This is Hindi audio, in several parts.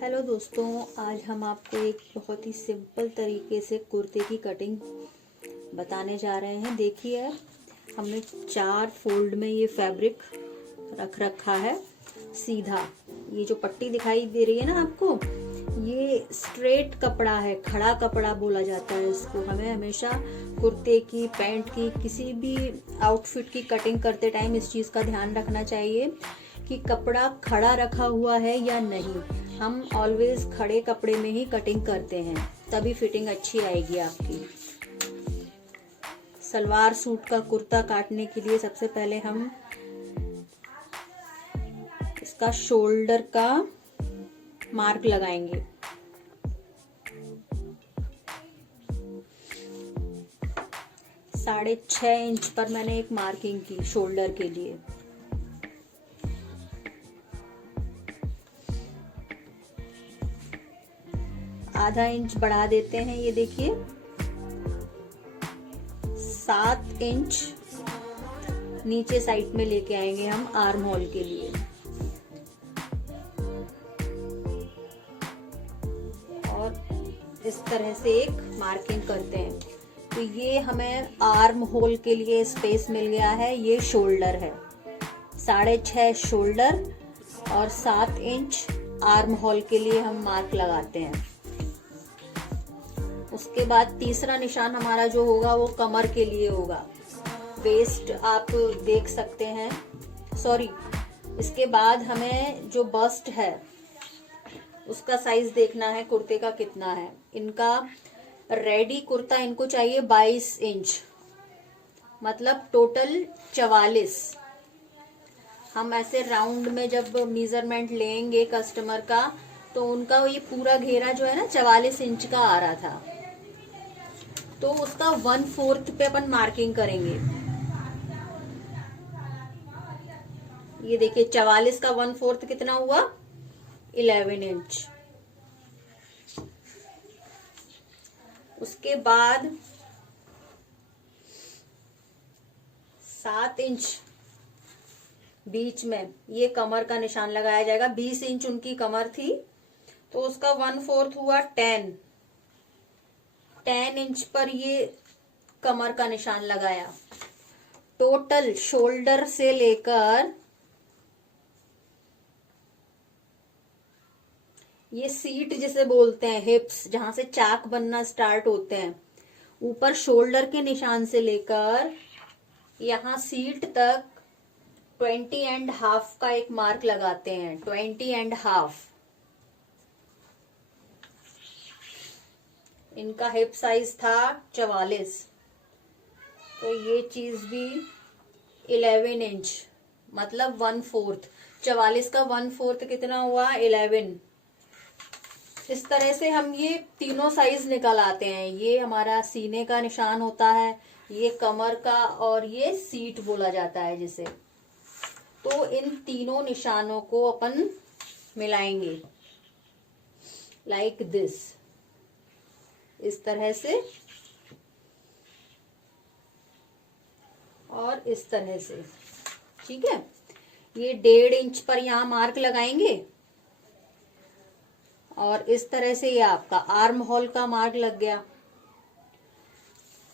हेलो दोस्तों, आज हम आपको एक बहुत ही सिंपल तरीके से कुर्ते की कटिंग बताने जा रहे हैं। देखिए, हमने 4 फोल्ड में ये फैब्रिक रख रखा है सीधा। ये जो पट्टी दिखाई दे रही है ना आपको, ये स्ट्रेट कपड़ा है, खड़ा कपड़ा बोला जाता है इसको। हमें हमेशा कुर्ते की, पैंट की, किसी भी आउटफिट की कटिंग करते टाइम इस चीज़ का ध्यान रखना चाहिए कि कपड़ा खड़ा रखा हुआ है या नहीं। हम ऑलवेज खड़े कपड़े में ही कटिंग करते हैं, तभी फिटिंग अच्छी आएगी आपकी। सलवार सूट का कुर्ता काटने के लिए सबसे पहले हम इसका शोल्डर का मार्क लगाएंगे। साढ़े 6 इंच पर मैंने एक मार्किंग की शोल्डर के लिए। आधा इंच बढ़ा देते हैं। ये देखिए 7 इंच नीचे साइड में लेके आएंगे हम आर्म होल के लिए। और इस तरह से एक मार्किंग करते हैं। तो ये हमें आर्म होल के लिए स्पेस मिल गया है। ये शोल्डर है, 6.5 शोल्डर और 7 इंच आर्म होल के लिए हम मार्क लगाते हैं। उसके बाद तीसरा निशान हमारा जो होगा वो कमर के लिए होगा। वेस्ट आप देख सकते हैं, सॉरी, इसके बाद हमें जो बस्ट है उसका साइज देखना है, कुर्ते का कितना है। इनका रेडी कुर्ता इनको चाहिए 22 इंच, मतलब टोटल 44। हम ऐसे राउंड में जब मेजरमेंट लेंगे कस्टमर का, तो उनका ये पूरा घेरा जो है ना 44 इंच का आ रहा था, तो उसका 1/4 पे अपन मार्किंग करेंगे। ये देखिए 44 का 1/4 कितना हुआ, 11 इंच। उसके बाद 7 इंच बीच में ये कमर का निशान लगाया जाएगा। 20 इंच उनकी कमर थी, तो उसका 1/4 हुआ 10 इंच पर ये कमर का निशान लगाया। टोटल शोल्डर से लेकर ये सीट जिसे बोलते हैं, हिप्स, जहां से चाक बनना स्टार्ट होते हैं, ऊपर शोल्डर के निशान से लेकर यहां सीट तक 20.5 का एक मार्क लगाते हैं। 20.5 इनका हिप साइज था 44, तो ये चीज भी 11 इंच, मतलब 1/4। 44 का 1/4 कितना हुआ, 11। इस तरह से हम ये तीनों साइज निकल आते हैं। ये हमारा सीने का निशान होता है, ये कमर का, और ये सीट बोला जाता है जिसे। तो इन तीनों निशानों को अपन मिलाएंगे लाइक दिस, इस तरह से और इस तरह से। ठीक है, ये 1.5 इंच पर यहां मार्क लगाएंगे और इस तरह से ये आपका आर्म होल का मार्क लग गया।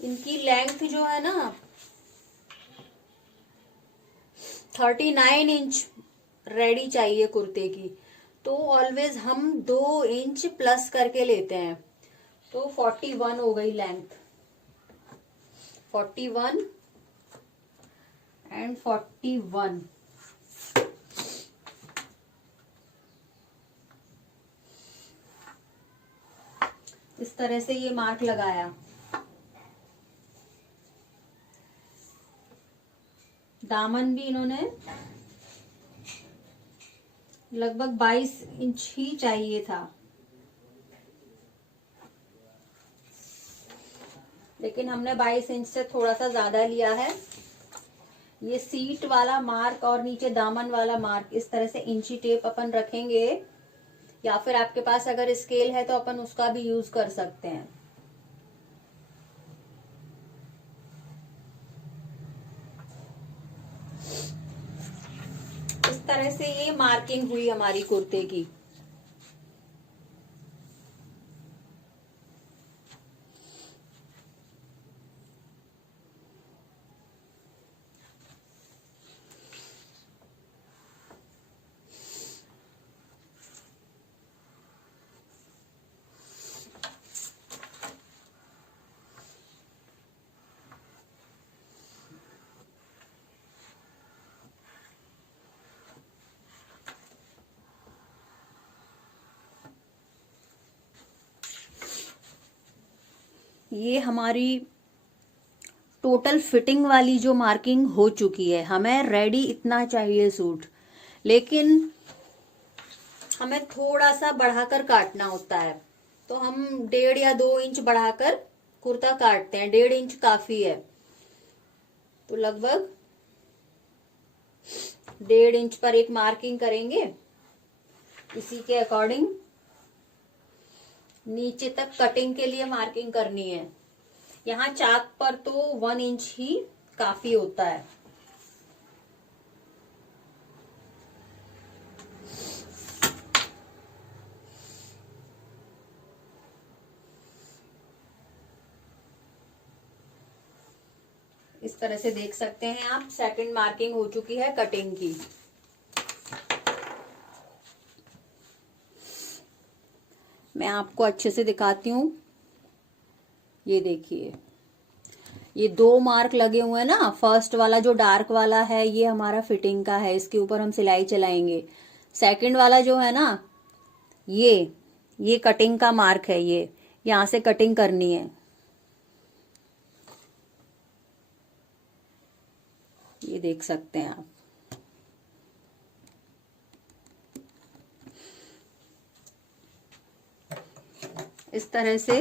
इनकी लेंथ जो है ना 39 इंच रेडी चाहिए कुर्ते की, तो ऑलवेज हम 2 इंच प्लस करके लेते हैं, तो 41 हो गई लेंथ। 41 एंड 41। इस तरह से ये मार्क लगाया। दामन भी इन्होंने लगभग 22 इंच ही चाहिए था, लेकिन हमने 22 इंच से थोड़ा सा ज्यादा लिया है। ये सीट वाला मार्क और नीचे दामन वाला मार्क इस तरह से इंची टेप अपन रखेंगे, या फिर आपके पास अगर स्केल है तो अपन उसका भी यूज कर सकते हैं। इस तरह से ये मार्किंग हुई हमारी कुर्ते की। ये हमारी टोटल फिटिंग वाली जो मार्किंग हो चुकी है। हमें रेडी इतना चाहिए सूट, लेकिन हमें थोड़ा सा बढ़ाकर काटना होता है, तो हम 1.5 या 2 इंच बढ़ाकर कुर्ता काटते हैं। 1.5 इंच काफी है, तो लगभग 1.5 इंच पर एक मार्किंग करेंगे। इसी के अकॉर्डिंग नीचे तक कटिंग के लिए मार्किंग करनी है। यहाँ चाक पर तो 1 इंच ही काफी होता है। इस तरह से देख सकते हैं आप, सेकंड मार्किंग हो चुकी है कटिंग की। मैं आपको अच्छे से दिखाती हूँ। ये देखिए, ये 2 मार्क लगे हुए हैं ना। फर्स्ट वाला जो डार्क वाला है ये हमारा फिटिंग का है, इसके ऊपर हम सिलाई चलाएंगे। सेकंड वाला जो है ना, ये कटिंग का मार्क है। ये यहां से कटिंग करनी है। ये देख सकते हैं आप। इस तरह से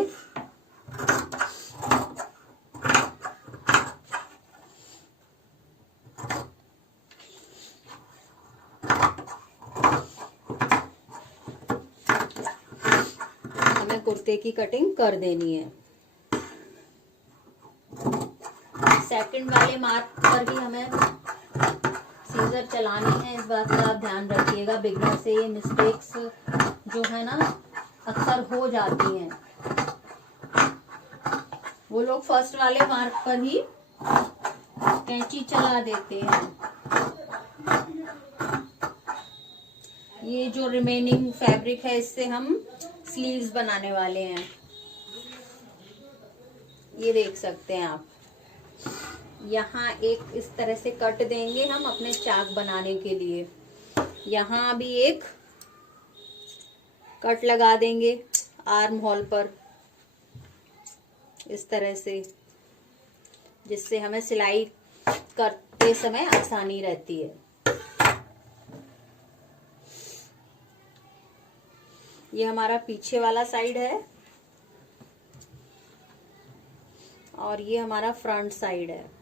हमें कुर्ते की कटिंग कर देनी है। सेकंड वाले मार्क पर ही हमें सीजर चलानी है, इस बात का आप ध्यान रखिएगा। बिगनर से ये मिस्टेक्स जो है ना अक्सर हो जाती हैं। वो लोग फर्स्ट वाले मार्क पर ही कैंची चला देते हैं। ये जो रिमेनिंग फैब्रिक है, इससे हम स्लीव्स बनाने वाले हैं। ये देख सकते हैं आप। यहाँ एक इस तरह से कट देंगे हम अपने चाक बनाने के लिए। यहाँ भी एक कट लगा देंगे आर्म होल पर, इस तरह से, जिससे हमें सिलाई करते समय आसानी रहती है। ये हमारा पीछे वाला साइड है और ये हमारा फ्रंट साइड है।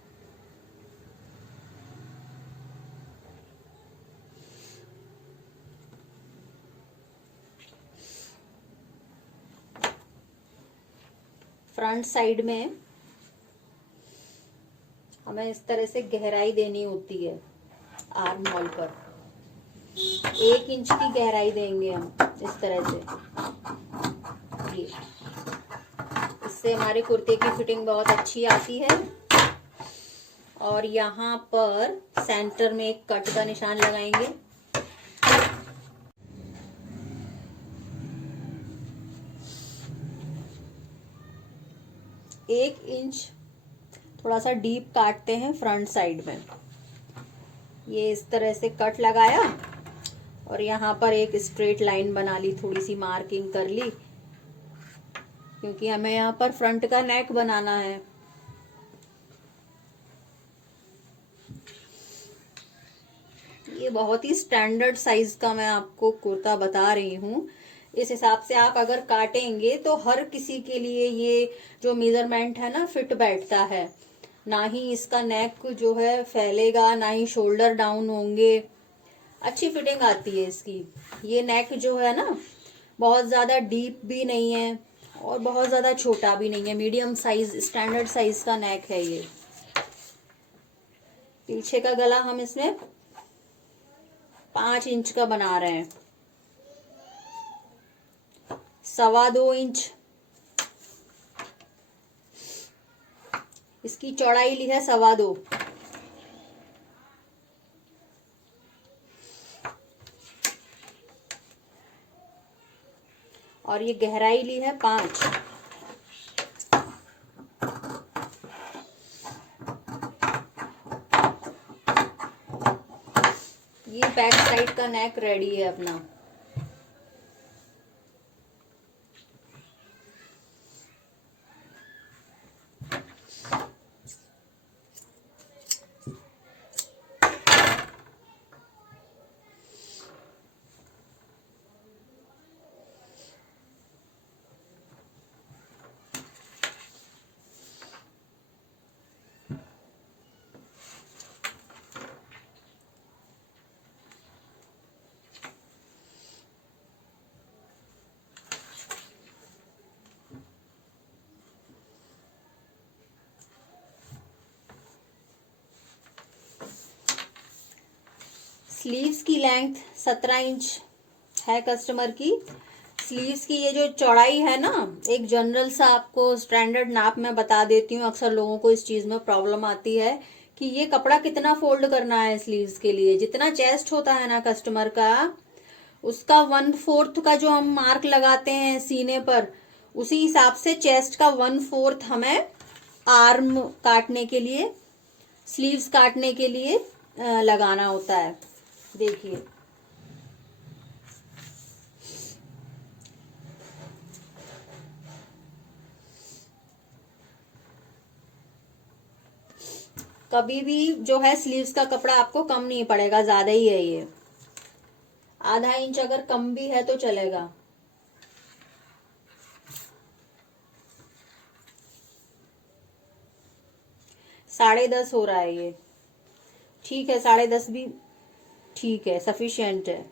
फ्रंट साइड में हमें इस तरह से गहराई देनी होती है। आर्म होल पर 1 इंच की गहराई देंगे हम, इस तरह से। ये इससे हमारे कुर्ते की फिटिंग बहुत अच्छी आती है। और यहाँ पर सेंटर में एक कट का निशान लगाएंगे। एक इंच थोड़ा सा डीप काटते हैं फ्रंट साइड में। ये इस तरह से कट लगाया और यहाँ पर एक स्ट्रेट लाइन बना ली, थोड़ी सी मार्किंग कर ली, क्योंकि हमें यहाँ पर फ्रंट का नेक बनाना है। ये बहुत ही स्टैंडर्ड साइज का मैं आपको कुर्ता बता रही हूँ। इस हिसाब से आप अगर काटेंगे तो हर किसी के लिए ये जो मेजरमेंट है ना फिट बैठता है। ना ही इसका नेक जो है फैलेगा, ना ही शोल्डर डाउन होंगे। अच्छी फिटिंग आती है इसकी। ये नेक जो है ना बहुत ज्यादा डीप भी नहीं है और बहुत ज्यादा छोटा भी नहीं है। मीडियम साइज, स्टैंडर्ड साइज का नेक है ये। पीछे का गला हम इसमें 5 इंच का बना रहे हैं। 2.25 इंच इसकी चौड़ाई ली है, 2.25। और ये गहराई ली है 5। ये बैक साइड का नेक रेडी है अपना। स्लीव्स की लेंथ 17 इंच है कस्टमर की। स्लीव्स की ये जो चौड़ाई है ना, एक जनरल सा आपको स्टैंडर्ड नाप मैं बता देती हूँ। अक्सर लोगों को इस चीज में प्रॉब्लम आती है कि ये कपड़ा कितना फोल्ड करना है स्लीव्स के लिए। जितना चेस्ट होता है ना कस्टमर का, उसका 1/4 का जो हम मार्क लगाते हैं सीने पर, उसी हिसाब से चेस्ट का 1/4 हमें आर्म काटने के लिए, स्लीव्स काटने के लिए लगाना होता है। देखिए कभी भी जो है स्लीव्स का कपड़ा आपको कम नहीं पड़ेगा, ज्यादा ही है ये। आधा इंच अगर कम भी है तो चलेगा। साढ़े 10 हो रहा है ये, ठीक है। 10.5 भी ठीक है, सफिशिएंट है।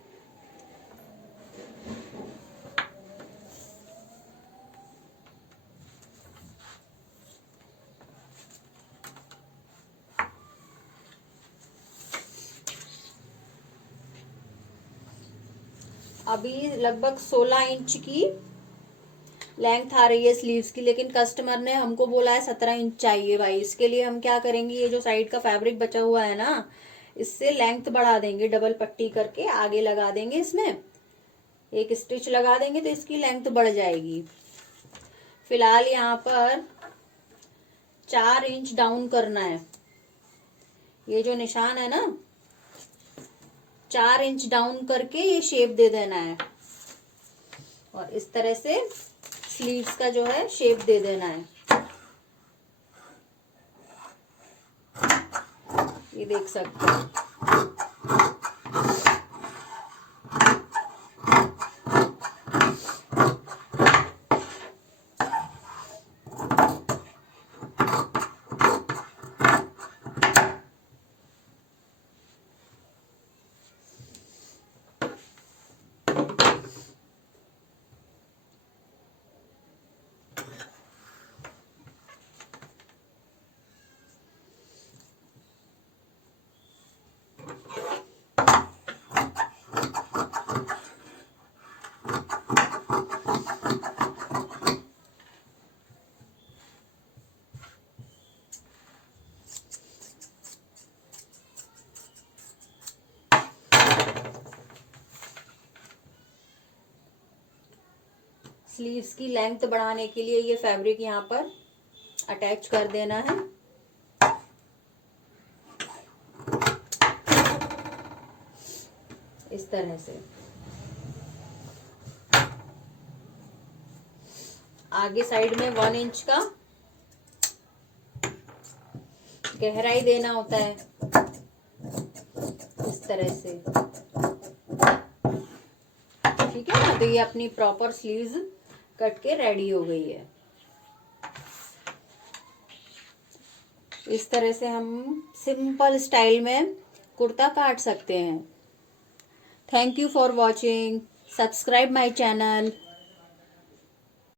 अभी लगभग 16 इंच की लेंथ आ रही है स्लीव्स की, लेकिन कस्टमर ने हमको बोला है 17 इंच चाहिए भाई। इसके लिए हम क्या करेंगे, ये जो साइड का फैब्रिक बचा हुआ है ना, इससे लेंथ बढ़ा देंगे। डबल पट्टी करके आगे लगा देंगे, इसमें एक स्टिच लगा देंगे तो इसकी लेंथ बढ़ जाएगी। फिलहाल यहाँ पर 4 इंच डाउन करना है। ये जो निशान है ना, 4 इंच डाउन करके ये शेप दे देना है और इस तरह से स्लीव्स का जो है शेप दे देना है। ये देख सकते हैं। स्लीव्स की लेंथ बढ़ाने के लिए ये फैब्रिक यहाँ पर अटैच कर देना है। इस तरह से आगे साइड में 1 इंच का गहराई देना होता है, इस तरह से। ठीक है ना, तो ये अपनी प्रॉपर स्लीव्स कट के रेडी हो गई है। इस तरह से हम सिंपल स्टाइल में कुर्ता काट सकते हैं। Thank you for watching. Subscribe my channel.